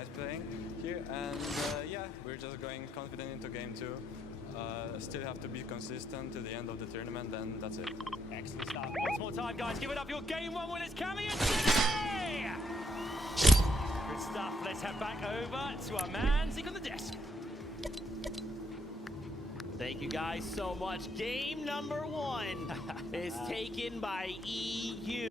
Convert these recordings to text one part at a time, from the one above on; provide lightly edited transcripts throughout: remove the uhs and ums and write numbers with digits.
nice playing here, and yeah, we're just going confident into game 2. Still have to be consistent to the end of the tournament, and that's it. Excellent stuff. Once more time, guys, give it up your game 1 winners, Cami and City! Good stuff. Let's head back over to our man Zeke on the desk. Thank you guys so much. Game number 1 is taken by EU.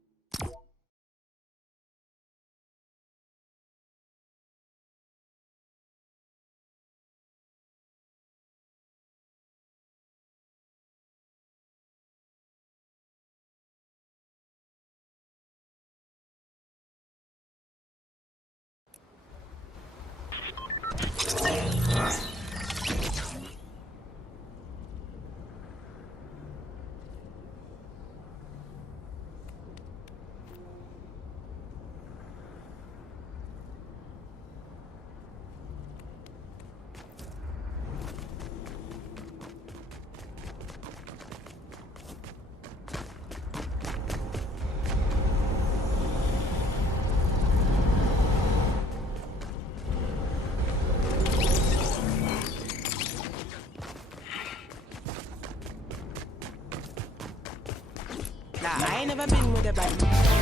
I ain't never been with a bad.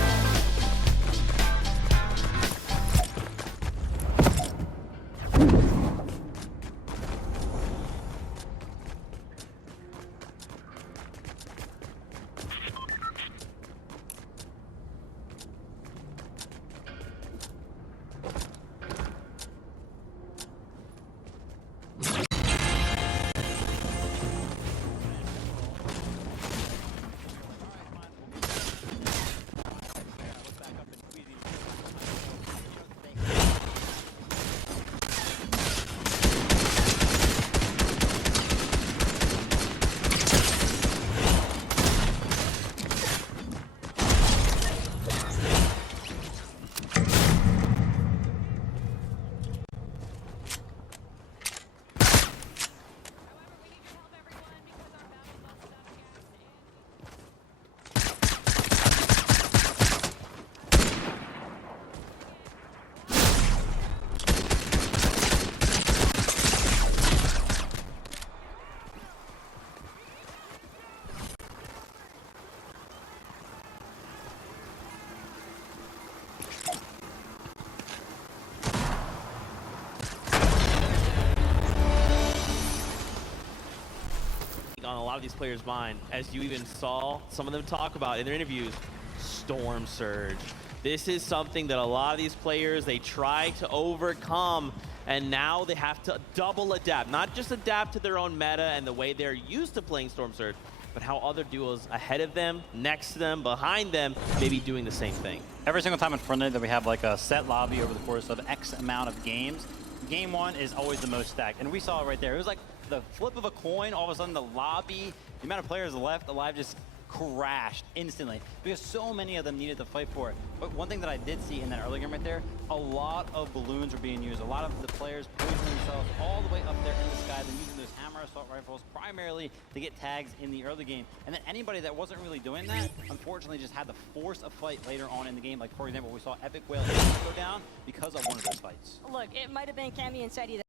On a lot of these players' mind, as you even saw some of them talk about in their interviews, Storm Surge. This is something that a lot of these players, they try to overcome, and now they have to double adapt. Not just adapt to their own meta and the way they're used to playing Storm Surge, but how other duos ahead of them, next to them, behind them, may be doing the same thing. Every single time in Fortnite that we have like a set lobby over the course of X amount of games, game one is always the most stacked. And we saw it right there. It was like the flip of a coin, all of a sudden the lobby, the amount of players left alive just crashed instantly because so many of them needed to fight for it. But one thing that I did see in that early game right there, a lot of balloons were being used. A lot of the players poisoned themselves all the way up there in the sky, then using those hammer assault rifles primarily to get tags in the early game. And then anybody that wasn't really doing that, unfortunately just had to force a fight later on in the game. Like for example, we saw Epic Whale go down because of one of those fights. Look, it might have been Cammy and Seti.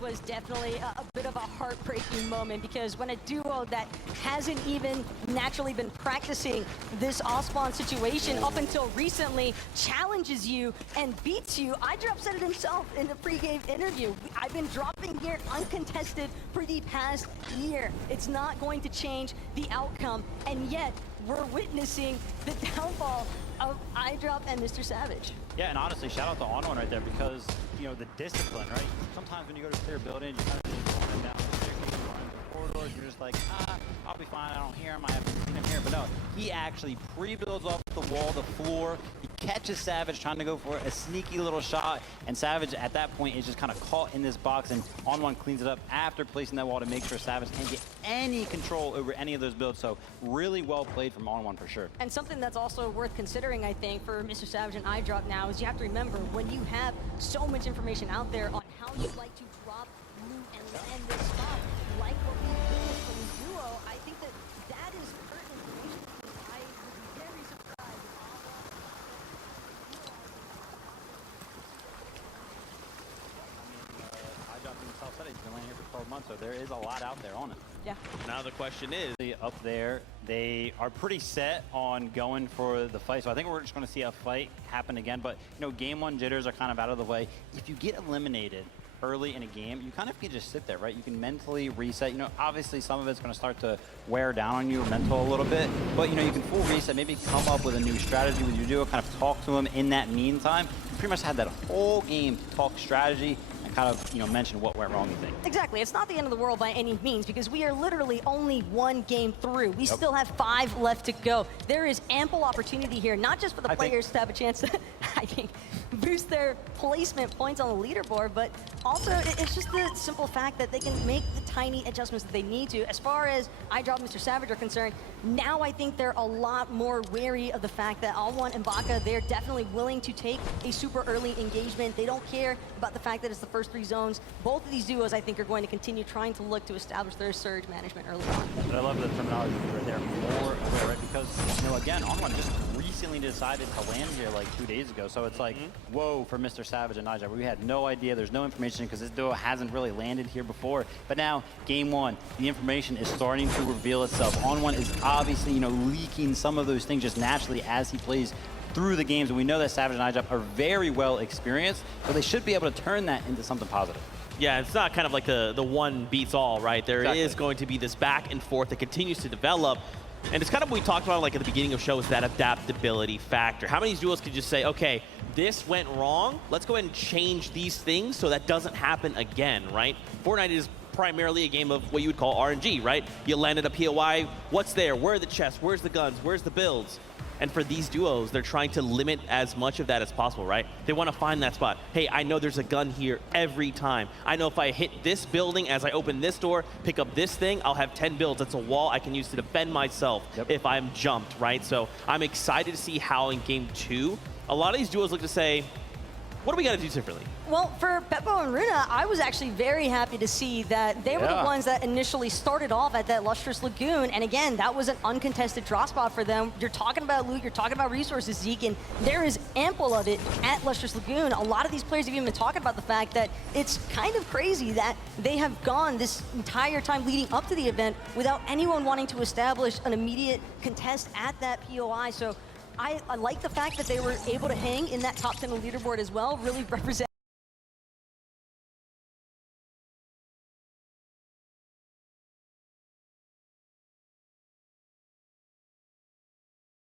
Was definitely a bit of a heartbreaking moment, because when a duo that hasn't even naturally been practicing this off-spawn situation up until recently challenges you and beats you. iDrop said it himself in the pre-game interview. I've been dropping here uncontested for the past year. It's not going to change the outcome, and yet we're witnessing the downfall of iDrop and Mr. Savage. Yeah, and honestly, shout out to On1 right there, because, you know, the discipline, right? Sometimes when you go to clear buildings, you kind of just run down the staircase, run the corridors, you're just like, I'll be fine, I don't hear him, I haven't seen him here. But no, he actually pre-builds off the wall, the floor, he catches Savage trying to go for a sneaky little shot, and Savage at that point is just kind of caught in this box, and On1 cleans it up after placing that wall to make sure Savage can't get any control over any of those builds. So really well played from On1 for sure. And something that's also worth considering, I think, for Mr. Savage and iDrop now is you have to remember, when you have so much information out there on how you like to drop, loot, and land this spot, like what we witnessed from this duo, I think that that is pertinent information, because I would be very surprised if iDrop himself said he's been laying here for 12 months, so there is a lot out there on it. Yeah. Now the question is, Up there, they are pretty set on going for the fight, so I think we're just going to see a fight happen again. But, you know, game one jitters are kind of out of the way. If you get eliminated early in a game, you kind of can just sit there, right? You can mentally reset. You know, obviously some of it's going to start to wear down on your mental a little bit, but, you know, you can full reset, maybe come up with a new strategy with your duo, kind of talk to them in that meantime. You pretty much had that whole game to talk strategy and kind of, mention what went wrong, you think? Exactly. It's not the end of the world by any means because we are literally only one game through. We still have 5 left to go. There is ample opportunity here, not just for the players to have a chance to, I think, boost their placement points on the leaderboard, but also it's just the simple fact that they can make the tiny adjustments that they need to. As far as iDrop and Mr. Savage are concerned, now I think they're a lot more wary of the fact that All1 and Baka, they're definitely willing to take a super early engagement. They don't care about the fact that it's the first 3 zones. Both of these duos, I think, are going to continue trying to look to establish their surge management early on. But I love the terminology right there, more aware, right? Because, again, All1 just recently decided to land here like 2 days ago. So it's like, whoa, for Mr. Savage and iDrop. We had no idea. There's no information because this duo hasn't really landed here before. But now, game 1, the information is starting to reveal itself. On1 is obviously, leaking some of those things just naturally as he plays through the games. And we know that Savage and iDrop are very well experienced, but they should be able to turn that into something positive. Yeah, it's not kind of like the one beats all, right? There Exactly. is going to be this back and forth that continues to develop. And it's kind of what we talked about like at the beginning of the show is that adaptability factor. How many duos could just say, okay, this went wrong, let's go ahead and change these things so that doesn't happen again, right? Fortnite is primarily a game of what you would call RNG, right? You landed a POI, what's there? Where are the chests? Where's the guns? Where's the builds? And for these duos, they're trying to limit as much of that as possible, right? They want to find that spot. Hey, I know there's a gun here every time. I know if I hit this building as I open this door, pick up this thing, I'll have 10 builds. It's a wall I can use to defend myself if I'm jumped, right? So I'm excited to see how in game 2, a lot of these duos look to say, what do we got to do differently? Well, for Beppo and Runa, I was actually very happy to see that they were the ones that initially started off at that Lustrous Lagoon. And again, that was an uncontested draw spot for them. You're talking about loot, you're talking about resources, Zeke, and there is ample of it at Lustrous Lagoon. A lot of these players have even been talking about the fact that it's kind of crazy that they have gone this entire time leading up to the event without anyone wanting to establish an immediate contest at that POI. So I like the fact that they were able to hang in that top 10 leaderboard as well, really represent.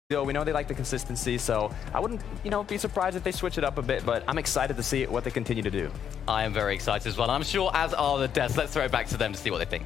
We know they like the consistency, so I wouldn't, be surprised if they switch it up a bit, but I'm excited to see what they continue to do. I am very excited as well. I'm sure as are the devs. Let's throw it back to them to see what they think.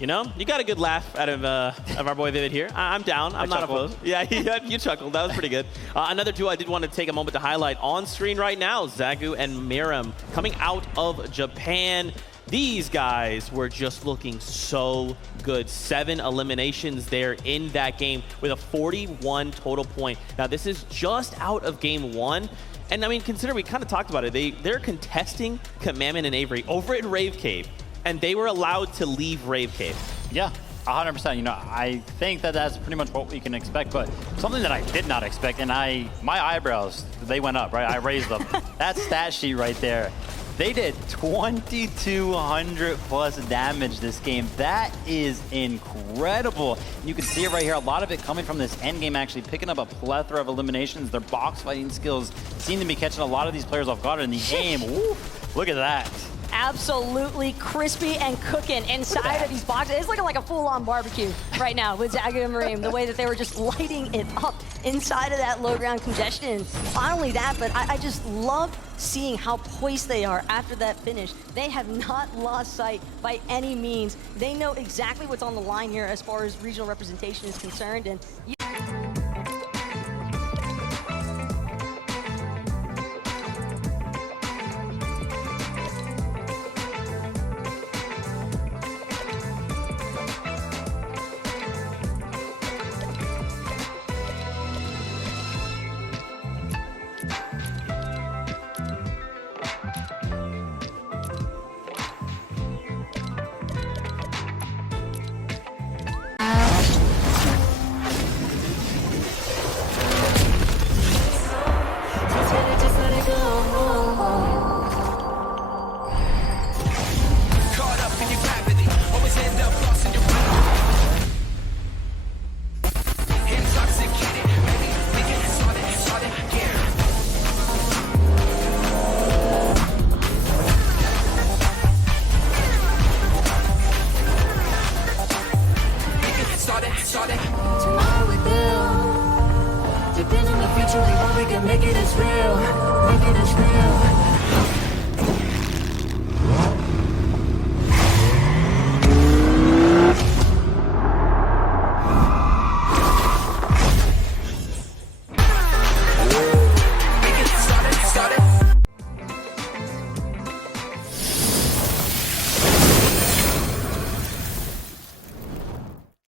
You got a good laugh out of our boy Vivid here. I'm down. I'm not opposed. Yeah, you chuckled. That was pretty good. Another duo I did want to take a moment to highlight on screen right now, Zagu and Miram, coming out of Japan. These guys were just looking so good. 7 eliminations there in that game with a 41 total point. Now, this is just out of game 1. And I mean, consider we kind of talked about it. They're contesting Commandment and Avery over at Rave Cave, and they were allowed to leave Rave Cave. Yeah, 100%. I think that that's pretty much what we can expect, but something that I did not expect, and my eyebrows, they went up, right? I raised them. That stat sheet right there. They did 2,200 plus damage this game. That is incredible. You can see it right here. A lot of it coming from this end game, actually picking up a plethora of eliminations. Their box fighting skills seem to be catching a lot of these players off guard in the game. Woo, look at that. Absolutely crispy and cooking inside of these boxes. It's looking like a full-on barbecue right now with Zagu and Mareem, the way that they were just lighting it up inside of that low ground congestion. Not only that, but I just love seeing how poised they are after that finish. They have not lost sight by any means. They know exactly what's on the line here as far as regional representation is concerned. And Tomorrow we build. Depending on the future, we hope we can make it as real. Make it as real.